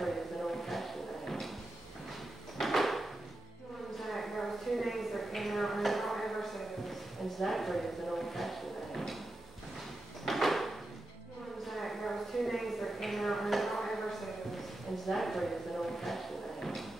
Rectory is an old-fashioned name. Zach, there was two names that came out and don't ever say this. And Zachary is an old-fashioned name. Zach, there was two names that came out and don't ever say this. And Zachary is an old-fashioned name.